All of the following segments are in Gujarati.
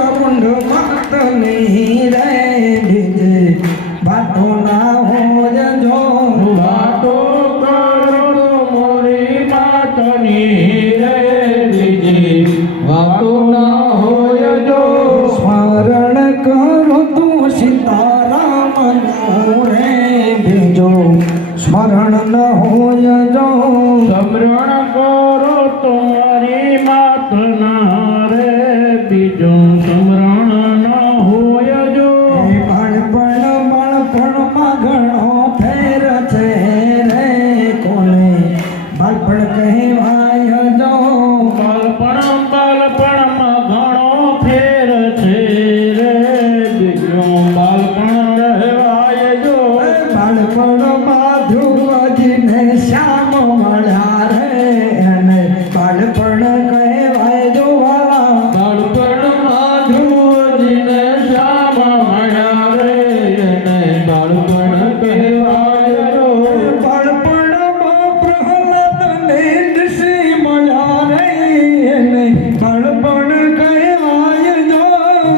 ચામુંડ માતની રે બીજે વાતો ના હોય જો વાતો કરો તો મોરી માતની રે બીજી વાતો ના હોય જો સ્મરણ કરો તું સીતારામનું રે બીજો સ્મરણ ન હોય જો સ્મરણ કરો તો મારી માતના રે બીજું સ્મરણ ન હોય જો બાળપણમાં ઘણો ફેર છે રે કોને બાળપણ કહેવાય જો બાળપણમાં ઘણો ફેર છે રે બીજું બાળપણ રહેવાય જો બાળપણમાં ધ્રુવજીને શ્યામ મળ્યા રે અને બાળપણ કહેવાય જો વાલા બાળપણમાં ધ્રુવજીને શ્યામ મળ્યા રે અને બાળપણ કહેવાય જો બાળપણમાં પ્રહલાદને ઋષિ મળ્યા રે અને બાળપણ કહેવાય જો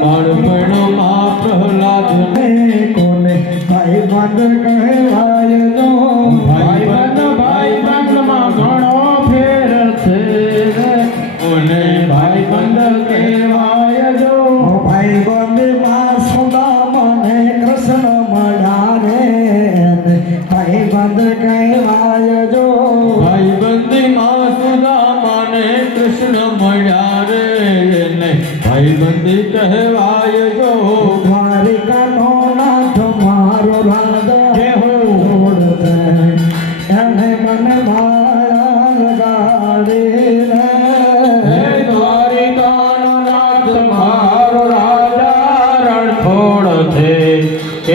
બાળપણમાં પ્રહલાદને કોને ભાઈબંધ કહેવાય જો ભાઈબંધમાં ઘણો ફેર છે રે અને ભાઈબંધ કહેવાય જો ભાઈબંધમાં સુદામને કૃષ્ણ મળ્યા રે અને ભાઈબંધ કહેવાય જો ભાઈબંધીમાં સુદામાને કૃષ્ણ મળ્યા રે એને ભાઈબંધી કહેવાય જો દ્વારિકાનો નાથ મારો રાજા છોડ દે એને મને માયા લગાડી રે હે દ્વારિકાનો નાથ મારો રાજા રણછોડ છે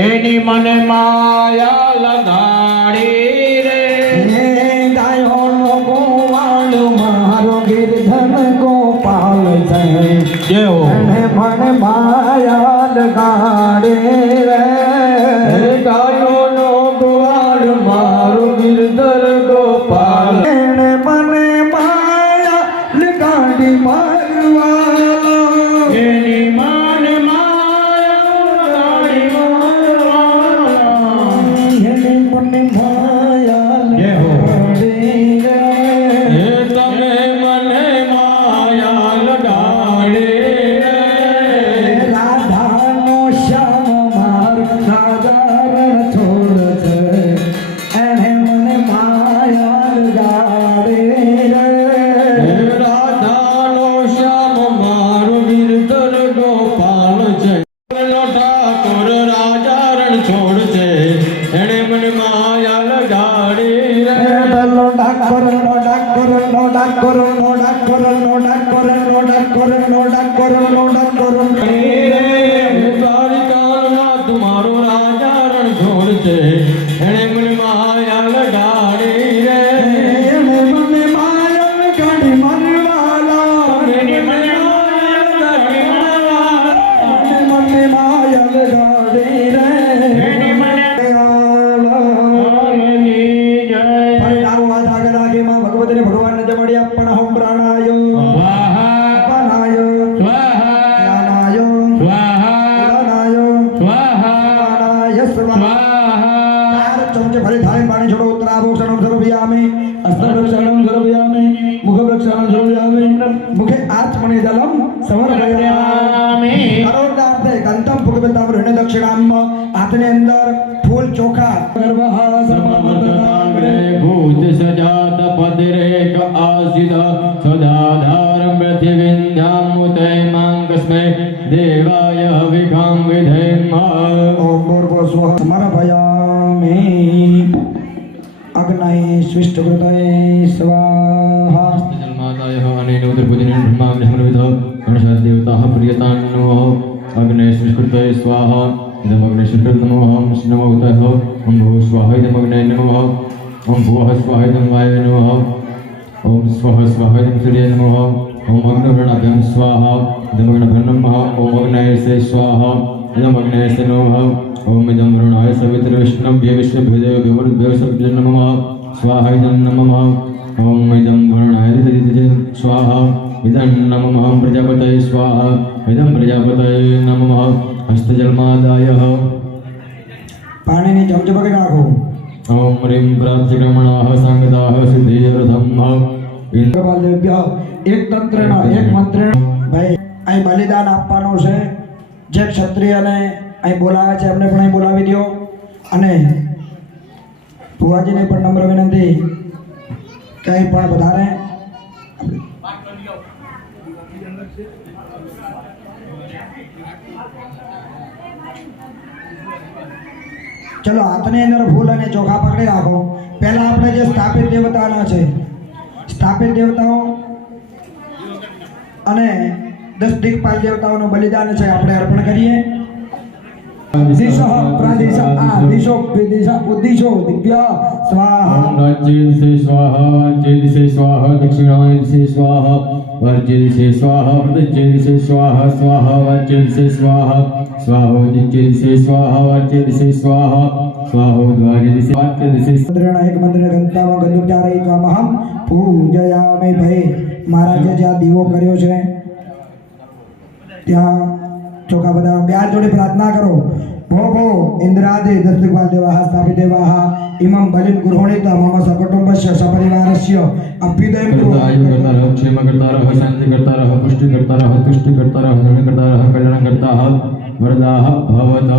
એની મને માયા લગાડી રે ગાયોનો ગોવાળ મારો ગિરધન ગોપાલ છે જેવો એને મને માયા લગાડે રે ગાયોનો ગોવાળ મારો ગિરધર ગોપાલ એને મને માયા લગાડી મારવાલો એની માને માયા લગાડી મારવાલો. એને મને માયા લગાડી રે હે તમે મને માયા લગાડી રે રાધાનો શ્યામ માર સાધારણ છોડ છે એને મને માયા લગાડી રે રાધાનો શ્યામ મારો ગિરધર ગોપાલ છે ઠાકોર રાજા રણછોડ છે એણે મને માયા લગાડી રે નો ડાકોર નો ડાકોર નો ડાકોર નો ડાકોર નો ડાકોર નો ડાકોર નો ડાકોર નો ડાકોર દ્વારિકાનો નાથ મારો રાજા રણછોડ છે એણે મને માયા લગાડી રે એને મને માયા લગાડી મારવાલા એની મને માયા લગાડી મારવાલા. એને મને માયા લગાડી રે એની મને જય ભગવતીને ભગવાનને જમાડ્યા પણ હમ પ્રાણાયો સ્વાહા અપાનાયો સ્વાહા જ્ઞાનાયો સ્વાહા દાનાયો સ્વાહા પ્રાણાય સ્વાહા સ્વાહા ચાર ચમચે ભરી થાળી પાણી છોડો ઉત્તરાભૂષણમ સમર્પયામિ હસ્તરક્ષણમ સમર્પયામિ મુખરક્ષણમ સમર્પયામિ મુખે આચમણે જલમ સમર્પયામિ કરોડાર્થે ગંતમ પુગપિતામ ઋણ દક્ષિણામ હાથની અંદર ફૂલ ચોખા ગર્ભઃ सर्वमर्दनाग्रे भूत सजात पतिरेक आसिद सदाधारं पृथिवीन्द्यामुते माङ्कस्मै देवाय हविकां विधेम ओम भूर्भुवः समर्पयामि अग्नये स्विष्टकृतये स्वाहा जन्मादायः अनेन उदरभुजनेन ब्रह्माग्निहविधः गणेशदेवताः प्रियतान्नो अग्ने स्विष्कृतये स्वाहा इदमग्नेश्वर नमो नमो उतः ओम भूः स्वाहा इदमग्ने नमः ओम भुवः स्वाहा इदं वायवे नमः ओम स्वः स्वाहा इदं सूर्ये नमः ओम अग्निवर्णाभ्यां स्वाहा इदमग्नभ्यो नमः ओम अग्नेयसे स्वाहा इदमग्नेयसे नमः ओम इदं वरुणाय सवितृष्णभ्य विश्वभ्यो देवभ्यो सभ्यो नमः स्वाहा इदं नमः ओम इदं वरुणाय स्वाहा इदं नमः प्रजापतये स्वाहा इदं प्रजापतये नमः हस्तजलमादायः પાણીની ચમચમકી નાખો ॐ ह्रीं प्राप्तिक्रमणाः सांगताः सिद्धिरथम् ઇન્દ્રપાલદેવ્ય એક તંત્રના એક મંત્રેણ ભાઈ અહીં બલિદાન આપવાનું છે જે ક્ષત્રિયને અહીં બોલાવે છે એમને પણ અહીં બોલાવી દો અને ભુવાજીને પણ નમ્ર વિનંતી કે અહીં પણ વધારે ચલો હાથની અંદર ફૂલ અને ચોખા પકડી રાખો પહેલા આપણે જે સ્થાપિત દેવતાના છે સ્થાપિત દેવતાઓ અને 10 દિક્પાલ દેવતાઓનું બલિદાન છે આપણે અર્પણ કરીએ દિશો પ્રાદિશ આ દિશો વિદિશ ઉદ્દિશો દિવ્ય સ્વાહા ॐ राज्यदिशे स्वाहा राज्यदिशे स्वाहा दक्षिणादिशे स्वाहा वार्ज्यदिशे स्वाहा प्रदज्यदिशे स्वाहा स्वाहा वार्ज्यदिशे स्वाहा स्वाहोदित्यदिशे स्वाहा वार्ज्यदिशे स्वाहा स्वाहोद्वार्यदिशे वार्ज्यदिशे મંત્રેણ એક મંત્રે ગંતામાં ગંધોપચારય ત્વમહં પૂજયામિ ભાઈ મહારાજે જ્યાં દીવો કર્યો છે ત્યાં ચોખા બધા બે હાથ જોડી પ્રાર્થના કરો ભો ભો ઇન્દ્રાદિ દસ્તિકવાલ દેવાહ સ્થાપિત દેવાહ ઇમં બલિમ ગૃહોણિત મમ સકુટુંબસ્ય સપરિવારસ્ય અભ્યુદયં कर्तारः क्षेमकर्तारः शान्तिकर्तारः पुष्टिकर्तारः तुष्टिकर्तारः धर्मकर्तारः कल्याणकर्ताः वरदाः भवत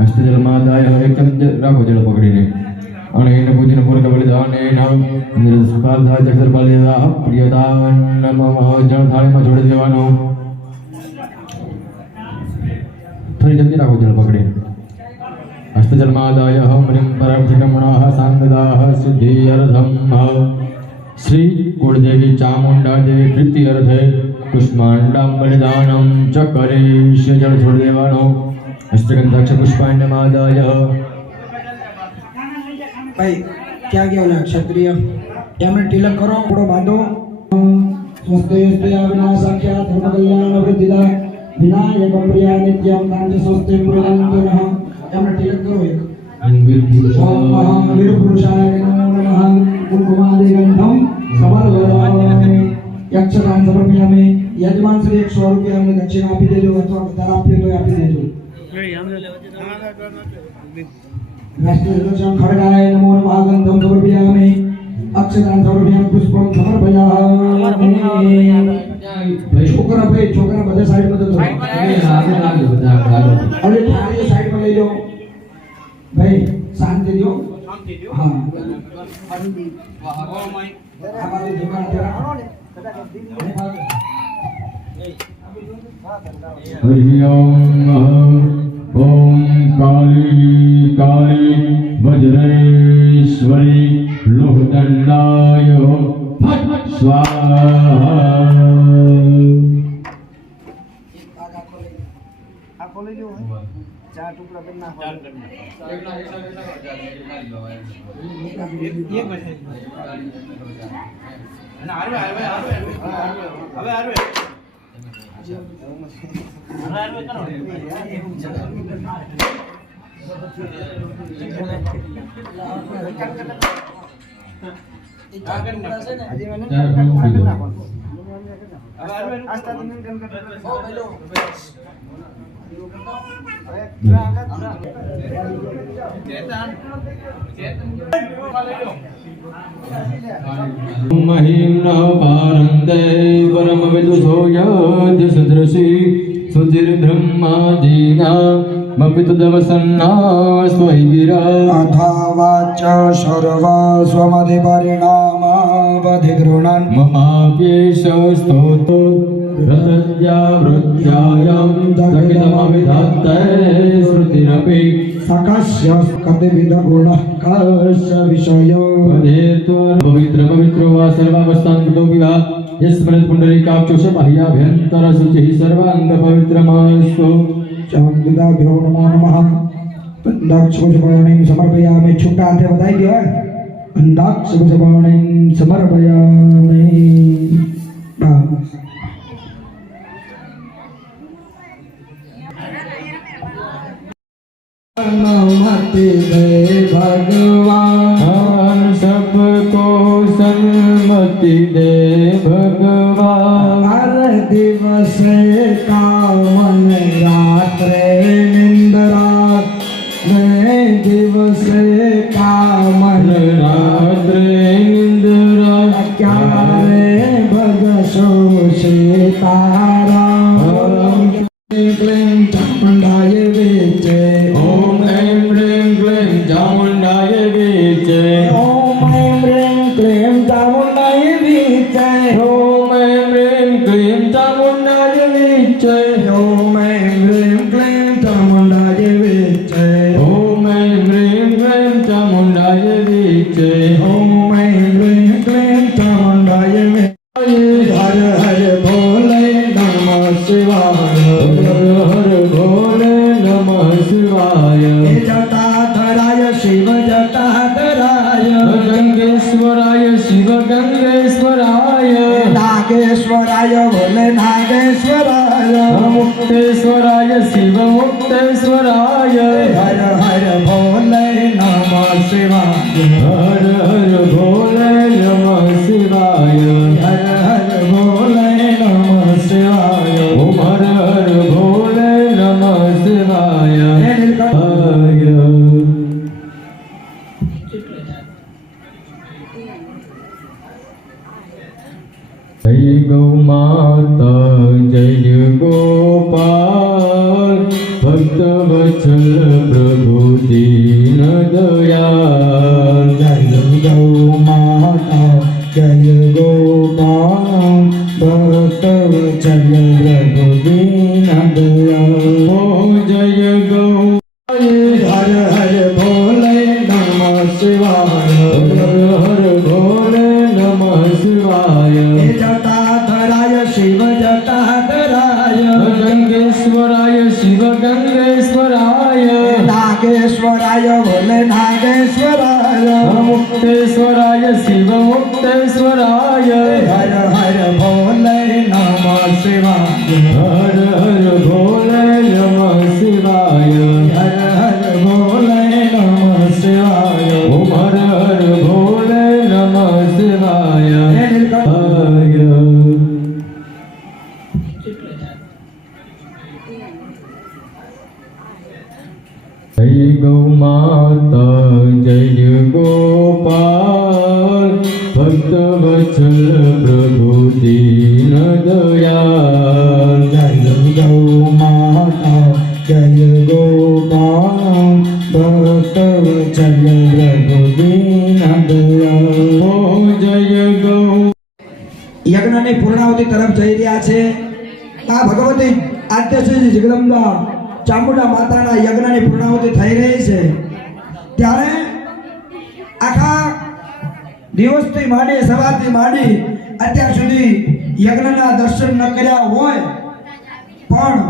हस्तजलमादायः एकदम રાખો જળ પકડીને અને એને પૂજીને પૂર્ણ બલિદાનેન ઇન્દ્રસ્પાલધાય દક્ષરપાલદેવાહ પ્રિયતાન નમઃ જળ થાળીમાં જોડી દેવાનો ફરી જલ્દી રાખો જળ પકડીને हस्तजलमादायः मणिं परार्थिकमणाः सांगदाः सिद्धिरथम् श्री कुलदेवी चामुंडा देवी प्रीत्यर्थे कुष्मांडं बलिदानं च करिष्ये जल छोड़ देवानो हस्तगंधाक्ष पुष्पाण्यमादायः ભાઈ ક્યાં ગયા ઓલા ક્ષત્રિય એમને તિલક કરો પૂરો બાંધો સ્વસ્તે સ્તયા વિનાશાખ્યા ધર્મ કલ્યાણ વૃદ્ધિદા વિનાયક પ્રિયા નિત્યમ કાંચ સ્વસ્તે પ્રદાનતનઃ એમને તિલક કરો એક ઓમ મહા વીર પુરુષાય નમઃ કુંકુમાદિ ગંધમ સમર્પયામિ યક્ષગાન સમર્પયામિ યજમાન શ્રી 100 રૂપિયા અમને દક્ષિણા આપી દેજો અથવા વધારે આપીએ તો આપી દેજો राष्ट्रध्वजं खड्गाय नमो नमः गन्धं समर्पयामि अक्षतां समर्पयामि पुष्पं समर्पयामि छोकरा બધા સાઈડ માં જતો અરે થાળી સાઈડ માં લઈ લો ભાઈ શાંતિ દો હા આ બાજુ દુકાન જરા हरि ओम काली काली वज्रेश्वरी लोहदंडाय फट स्वाहा ચાર ટુકડા કરી નાખો महिम्नः पारं देवरम विदुषो यद्य सदृशी सुधिर्ब्रह्मादीना मपितुदवसन्ना स्वैगिरा अथावाच सर्व स्वमधि परिणामावधिगृह्णन् ममाप्येष स्तोतो रतज्ञा वृत्यायं दकितमविधत्ते श्रुतिरपि सकस्य कतिविध गुणः कस्य विषयो पदेत्व पवित्र पवित्रो वा सर्वावस्थां कृतोऽपि वा यस्मत् पुण्डरीकाक्षोषबाह्याभ्यन्तर शुचिः सर्वाङ्ग पवित्रमस्तु चंदिदाभ्यो नमो नमः दक्षपुष्पाणिं समर्पयामि छुट्टा हाथे बधाई दिया दक्षपुष्पाणिं समर्पयामि बस नमस्ते भगवान सबको सन्मति दे भगवान મને રાત્રે નિંદ્રા ને દિવસે કામન રાત્રે નિંદ્રા ક્યારે ભજશો સીતારામ ક્લીં ચામુંડાય વિજય ઓમ એમ હ્રીમ ક્લીમ ચામુંડાય વિજય ઓમ એમ હ્રીમ ક્લીં ચામુંડાય વિજય ઓમ એમ હ્રીમ ક્લીમ ચામુંડાય વિજય ઓમ એમ હ્રીમ ક્લીં ચામુંડાય વિજય ઓમ એમ હ્રીમ ક્લીમ ચામુંડાય વિજય ઓમ એમ હ્રીમ ક્લીં ચામુંડાય વિજય હર હર ભોલે નમઃ શિવાય હર ભોલે નમઃ શિવાય હે જટાધરાય શિવ જટાધરાય ગંગેશ્વરાય શિવ ગંગેશ્વરાય નાગેશ્વરાય ભોલે નાગેશ્વરાય મુક્તેશ્વરાય શિવ મુક્તેશ્વરાય હર હર ભોલે નમઃ શિવાય હર હર ભોલે નમઃ શિવાય હર હર ભોલે નમઃ શિવાય ઓમ હર હર ભોલે નમઃ શિવાય હે નીલકંઠ જય ગૌ માતા જય ગોપાલ ભક્ત વત્સલ પ્રભુ દીન દયાલ જય ગૌ માતા જય ગોપાલ ભક્ત વત્સલ પ્રભુ દીન દયાલ ઓ જય ગૌ હર હર ભોલે નમઃ શિવાય હર હર ભોલે નમઃ શિવાય હે જટાધરાય શિવ જટાધરાય ગંગેશ્વરાય શિવ ગંગેશ્વરાય નાગેશ્વરાય ભોલે નાગેશ્વરાય મુક્તેશ્વરાય શિવ મુક્તેશ્વરાય હર હર ભોલે નમઃ શિવાય હર હર ભોલે નમઃ શિવાય હર હર ભોલે નમઃ શિવાય ઓમ હર હર ભોલે નમઃ શિવાય હે નીલકંઠ જય ગૌ માતા જય ગોપાલ ભક્ત વત્સલ પ્રભુ દીન દયાલ જય ગૌ માતા જય ગોપાલ ભક્ત વત્સલ પ્રભુ દીન દયાલ ઓ જય ગૌ યજ્ઞની પૂર્ણાવતિ તરફ જઈ રહ્યા છે આ ભગવતી આદ્યશ્રી જગદંબા ચામુંડા માતાના યજ્ઞની પૂર્ણાવતિ થઈ રહી છે ત્યારે આખા દિવસથી માંડી સવારથી માંડી અત્યાર સુધી યજ્ઞના દર્શન ન કર્યા હોય પણ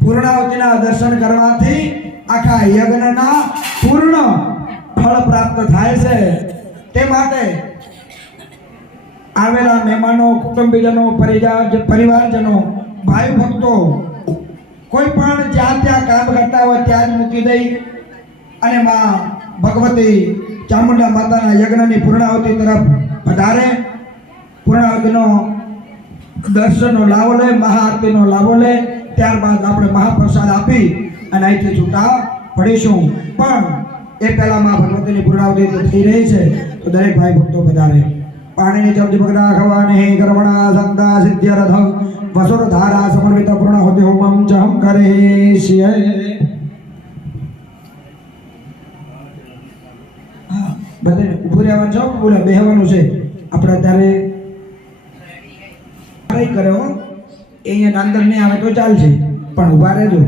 પૂર્ણાવતિના દર્શન કરવાથી આખા યજ્ઞના પૂર્ણ ફળ પ્રાપ્ત થાય છે તે માટે આવેલા મહેમાનો કુટુંબીજનો પરિવારજનો ભાઈ ભક્તો કોઈ પણ જ્યાં ત્યાં કામ કરતા હોય ત્યાં જ મૂકી દઈ અને માં ભગવતી ચામુંડા માતાના યજ્ઞની પૂર્ણાવતિ તરફ વધારે પૂર્ણાવતિનો દર્શનનો લાભો લે મહાઆરતીનો લાભો લે ત્યારબાદ આપણે મહાપ્રસાદ આપી અને અહીંથી છૂટા પડીશું પણ એ પહેલા માં ભગવતીની પૂર્ણાવતિ થઈ રહી છે તો દરેક ભાઈ ભક્તો વધારે પાણીની ચમચી પકડા ખવાને કર્મણા સંતા સિદ્ધ્યરથ વસુર ધારા સમન્વિત પૂર્ણ હોતે હોમમ ચ હમ કરીશ્ય બધે ઊભું રહેવાનું છે બોલે બેહવાનું છે આપણે અત્યારે ટ્રાય કર્યો એ અહીંયા અંદર નહીં આવે તો ચાલશે પણ ઊભા રહેજો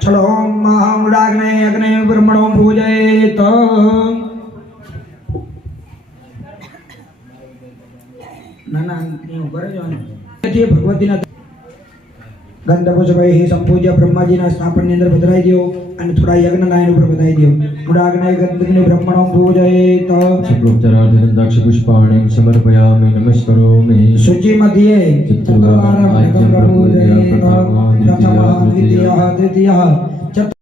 ચલો ઓમ મહા ઉડાગ્ને અગ્ને બ્રહ્મણો પૂજયેત ના ના નહીં ઊભા રહેજો તેથી ભગવતીના ગંધર્વસભાઈ સંપૂજ્ય બ્રહ્માજીના સ્થાપનની અંદર પધરાઈ દો અને થોડા યજ્ઞના એના ઉપર બધાઈ દો ઉડાગ્ને ગંધર્વને બ્રહ્મણો પૂજયેત શુક્લોપચારાર્થે દક્ષ પુષ્પાણિ સમર્પયામિ નમસ્કરોમિ શુચિ મધ્યે ચતુર્વારમ પૂજયેત પ્રથમઃ દ્વિતીયઃ તૃતીયઃ